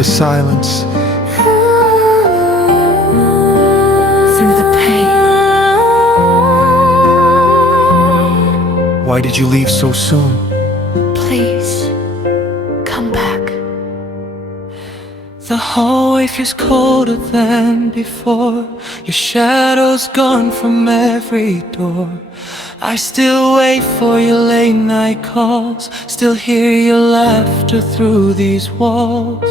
the silence, through the pain. why did you leave so soon? Please, come back. The hallway feels colder than before. Your shadow's gone from every door. I still wait for your late night calls, still hear your laughter through these walls.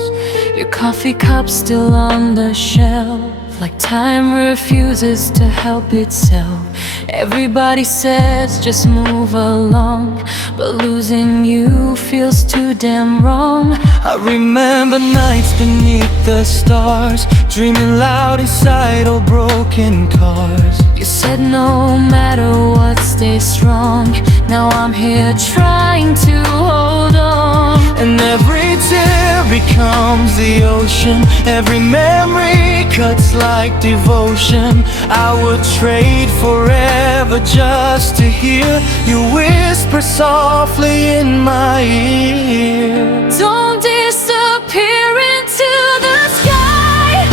Your coffee cup's still on the shelf, like time refuses to help itself. Everybody says just move along, but losing you feels too damn wrong. I remember nights beneath the stars, dreaming loud inside old broken cars. You said no matter what, stay strong. Now I'm here trying to hold on. And every tear becomes the ocean, every memory cuts like devotion. I would trade forever just to hear you whisper softly in my ear. Don't disappear into the sky,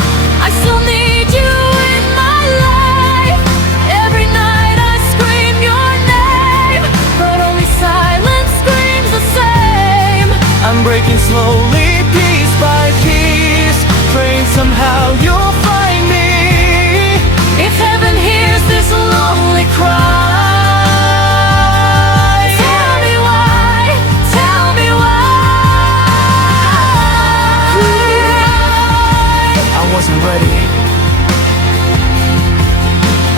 I still need you in my life. Every night I scream your name, but only silence screams the same. I'm breaking slowly, piece by piece, praying somehow you'll find me. If heaven hears this lonely cry, tell me why, tell me why. I wasn't ready,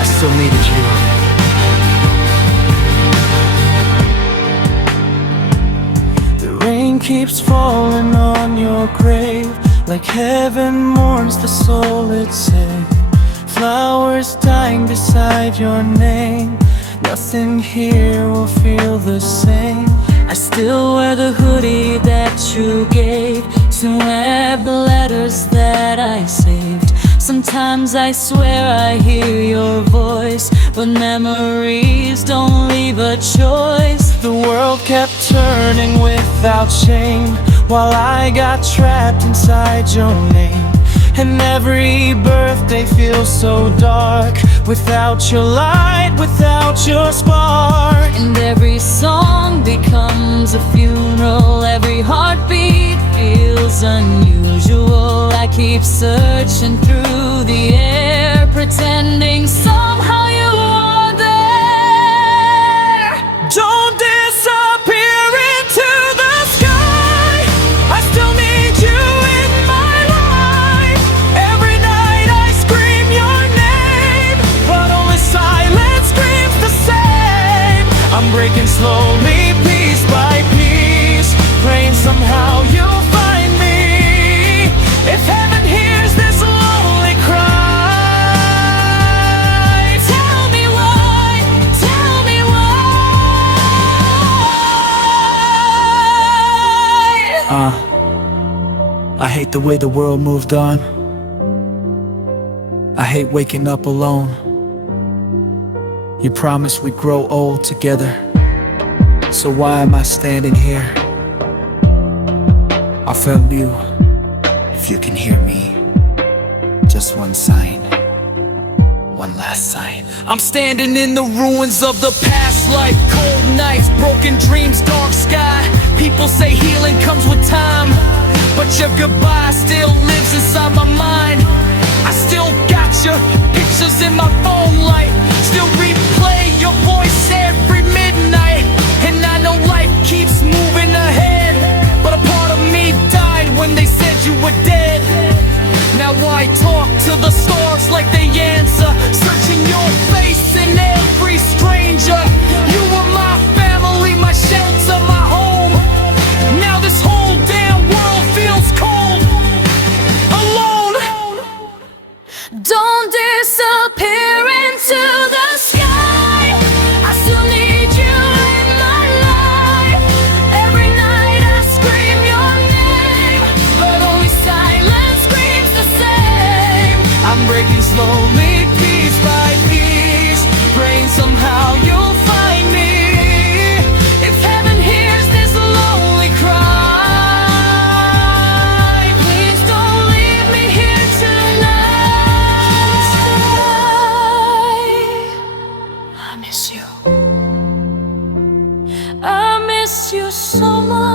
I still needed you. The rain keeps falling on your grave, like heaven mourns the soul it saved. Flowers dying beside your name, nothing here will feel the same. I still wear the hoodie that you gave, still have the letters that I saved. Sometimes I swear I hear your voice, but memories don't leave a choice. The world kept turning without shame, while I got trapped inside your name. And every birthday feels so dark, without your light, without your spark. And every song becomes a funeral, every heartbeat feels unusual. I keep searching through the air, pretending somehow you are there. Don't disappear into the sky, I still need you in my life. Every night I scream your name, but only silence screams the same. I'm breaking slowly, piece by piece, praying somehow you'll find me. If heaven hears this lonely cry, Tell me why, tell me why. I hate the way the world moved on. I hate waking up alone. You promised we'd grow old together, so why am I standing here? I felt you. If you can hear me, just one sign, one last sign. I'm standing in the ruins of the past life, cold nights, broken dreams, dark sky. People say healing comes with time, but your goodbye still lives inside my mind. I still got your pictures in my phone light, still replay your voice every midnight. And I know life keeps moving ahead, but a part of me died when they said you were dead. Now I talk to the stars like they answer, searching your face in every stranger. You were my family, my shelter, my home. Now this whole damn world feels cold, alone. Don't disappear into the sky, I still need you in my life. Every night I scream your name, but only silence screams the same. I'm breaking slowly, piece by piece, praying somehow you'll find me. If heaven hears this lonely cry, please don't miss you so much.